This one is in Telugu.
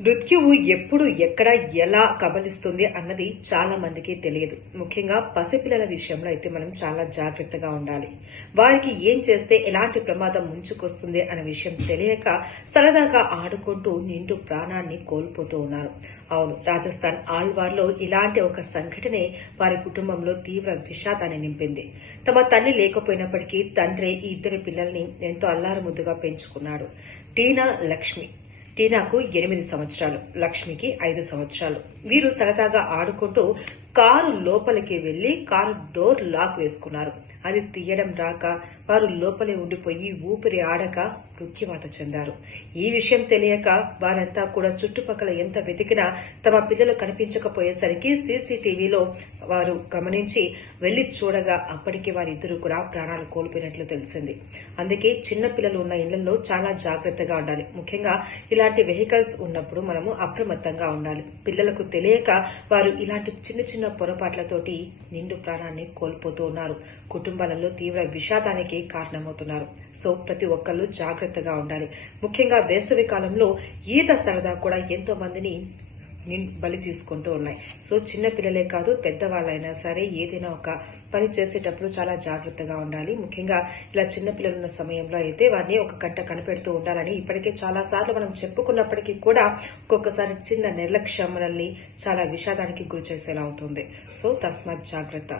మృత్యువు ఎప్పుడు ఎక్కడ ఎలా కబలిస్తుంది అన్నది చాలా మందికి తెలియదు. ముఖ్యంగా పసిపిల్లల విషయంలో అయితే మనం చాలా జాగ్రత్తగా ఉండాలి. వారికి ఏం చేస్తే ఎలాంటి ప్రమాదం ముంచుకొస్తుంది అన్న విషయం తెలియక సరదాగా ఆడుకుంటూ నిండు ప్రాణాన్ని కోల్పోతూ ఉన్నారు. అవును, రాజస్థాన్ ఆల్వార్లో ఇలాంటి ఒక సంఘటనే వారి కుటుంబంలో తీవ్ర విషాదాన్ని నింపింది. తమ తల్లి లేకపోయినప్పటికీ తండ్రి ఈ ఇద్దరి పిల్లల్ని ఎంతో అల్లారుముద్దుగా పెంచుకున్నాడు. టీనా, లక్ష్మి. టీనాకు 8 సంవత్సరాలు, లక్ష్మికి 5 సంవత్సరాలు. వీరు సరదాగా ఆడుకుంటూ కారు లోపలికి వెళ్లి కారు డోర్ లాక్ వేసుకున్నారు. అది తీయడం రాక వారు లోపలే ఉండిపోయి ఊపిరి ఆడక మృత్యువాత చెందారు. ఈ విషయం తెలియక వారంతా కూడా చుట్టుపక్కల ఎంత వెతికినా తమ పిల్లలు కనిపించకపోయేసరికి సీసీటీవీలో వారు గమనించి వెళ్లి చూడగా అప్పటికే వారిద్దరూ కూడా ప్రాణాలు కోల్పోయినట్లు తెలిసింది. అందుకే చిన్న పిల్లలు ఉన్న ఇళ్లలో చాలా జాగ్రత్తగా ఉండాలి. ముఖ్యంగా ఇలాంటి వెహికల్స్ ఉన్నప్పుడు మనము అప్రమత్తంగా ఉండాలి. పిల్లలకు తెలియక వారు ఇలాంటి చిన్న చిన్న పొరపాట్లతోటి నిండు ప్రాణాన్ని కోల్పోతూ ఉన్నారు. కుటుంబాలలో తీవ్ర విషాదానికి కారణమవుతున్నారు. సో ప్రతి ఒక్కళ్ళు జాగ్రత్తగా ఉండాలి. ముఖ్యంగా వేసవి కాలంలో ఈత సరదా కూడా ఎంతో మందిని బలి తీసుకుంటూ ఉన్నాయి. సో చిన్న పిల్లలే కాదు, పెద్దవాళ్ళైనా సరే ఏదైనా ఒక పని చేసేటప్పుడు చాలా జాగ్రత్తగా ఉండాలి. ముఖ్యంగా ఇలా చిన్న పిల్లలున్న సమయంలో అయితే వారిని ఒక గంట కనిపెడుతూ ఉండాలని ఇప్పటికే చాలా సార్లు మనం చెప్పుకున్నప్పటికీ కూడా ఒక్కొక్కసారి చిన్న నిర్లక్ష్యం మనల్ని చాలా విషాదానికి గురి చేసేలా అవుతుంది. సో తస్మాత్ జాగ్రత్త.